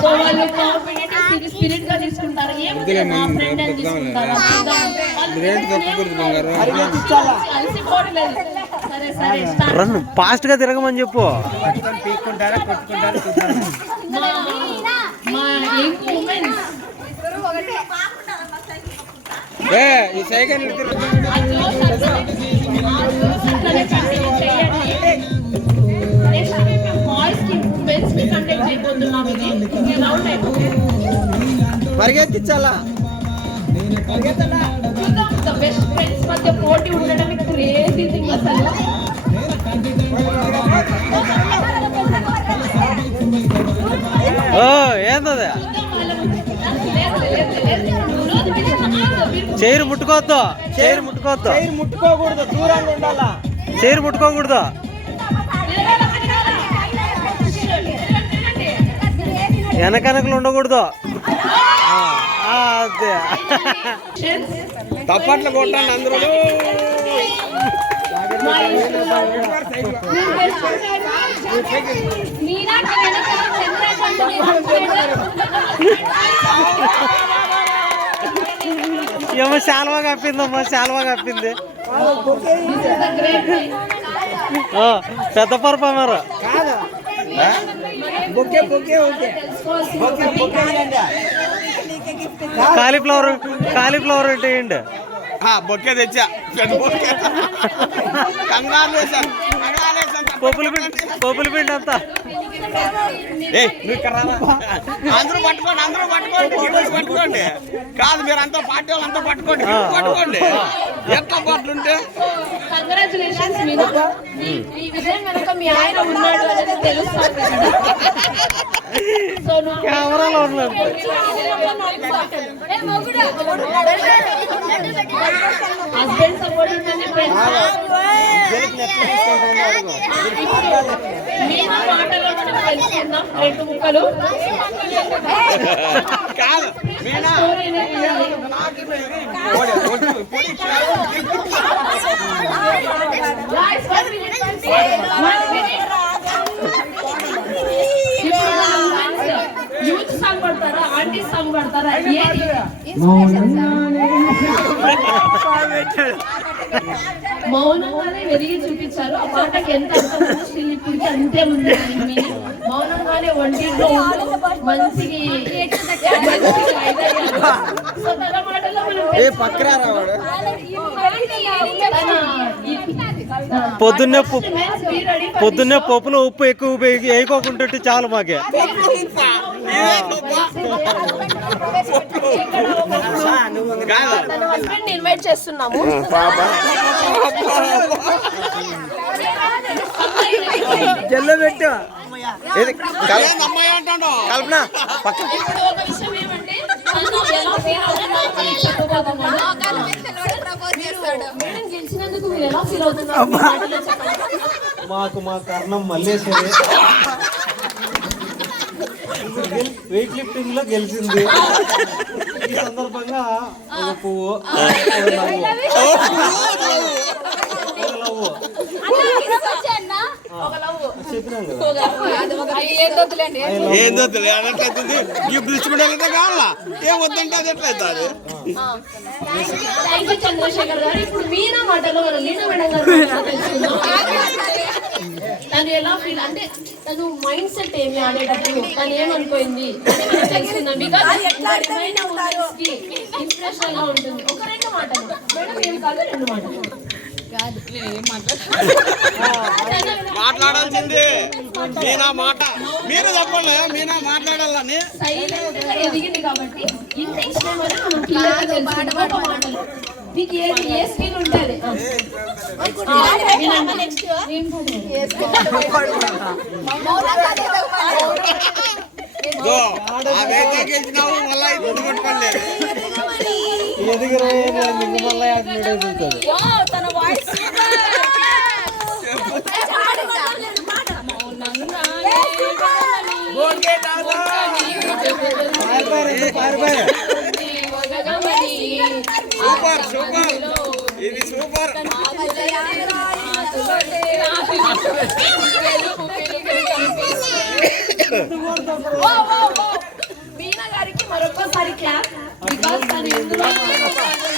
So వాళ్ళు competitive spirit గా తీసుకుంటారు. ఏముంది నా ఫ్రెండ్ అని తీసుకుంటారు. సరే సరే రన్ ఫాస్ట్ గా తిరగమని చెప్పు. మా యంగ్ ఉమెన్స్ ఈ సైకిల్ పరిగెత్తించాలా బెస్ట్ ఫ్రెండ్స్ మధ్య పోటీ ఉండడం క్రేజీ థింగ్ అసలు. ఏంటది చైరు ముట్టుకోవద్దు, చైరు ముట్టుకోవద్దు, ముట్టుకోకూడదు, దూరంగా ఉండాలా, చైరు ముట్టుకోకూడదు. వెనకనకలు ఉండకూడదు. అదే తప్పట్లు కొట్టాను అందరూ. ఏమో శాలువా కప్పిందమ్మా, శాలువా కప్పింది. పెద్ద పర్ఫార్మర్. కాలీఫ్లవర్, కాలీఫ్లవర్ అంటే ఏంటి? బొక్కే తెచ్చా, పప్పుల పిండి అంతా. అందరూ పట్టుకోండి, అందరూ పట్టుకోండి, పట్టుకోండి. కాదు మీరు అంతా పార్టీ వాళ్ళు అంతా పట్టుకోండి, పట్టుకోండి. ఎట్లా పాటలు ఉంటే కంగ్రాచులేషన్స్. ఈ విజయం వెనక మీ ఆయన ఉన్నాడు అనేది తెలుస్తుంది. కెమెరాలో ఉన్నాడు. హస్బెండ్ సపోర్టింగ్ అని మాటలో మనం తెలుసుకుందాం. రెండు ముక్కలు కాదు యూత్ సాంగ్ పడతారా, ఆంటీ సాంగ్ పడతారా? మౌనంగానే వెలిగి చూపించారు. ఆ పాటకి ఎంత అర్థం స్టిల్ ఇప్పటికి అంతే ఉంది. మౌనంగానే ఒంటిలో మంచికి సో తన మాటలో మనం పొద్దున్నే పప్పులో ఉప్పు ఎక్కువ వేయకోకుంటే చాలు మాకే. ఇన్వైట్ చేస్తున్నాము. జల్ల పెట్టు కల్పన ఒక విషయం ఏమంటే గెలిచినందుకు మీరు ఎలా ఫీల్ అవుతున్నారు? మాకు మా కారణం మల్లేశ్వరి వెయిట్ లిఫ్టింగ్ లో గెలిచింది. ఈ సందర్భంగా ఒక పువ్వు, చంద్రశేఖర్ గారు ఇప్పుడు మీనా మాటలో మీనా మేడం గారు తను ఎలా ఫీల్ అంటే తను మైండ్ సెట్ ఏమి ఆడేటప్పుడు తను ఏమనుకోయింది తెలుసుకుందాం. ఇన్స్పిరేషన్ గా ఉంటుంది. ఒక రెండు మాటలు మేడం ఏమి కాదు, రెండు మాటలు మాట్లాడాల్సింది మీనా మాట. మీరు చెప్పండి, మీనా మాట్లాడాలని సైలెంట్ గా ఎదిగింది కాబట్టి ఇంటెన్షన్ వల్ల మనం క్లియర్ గా తెలుసుకుంటాం. ఒక మాటలు మీకు ఏ స్కిల్ ఉంటుంది తన వాయిస్ సూపర్ సూపర్, ఇది సూపర్. everybody clap because తను ఇందులో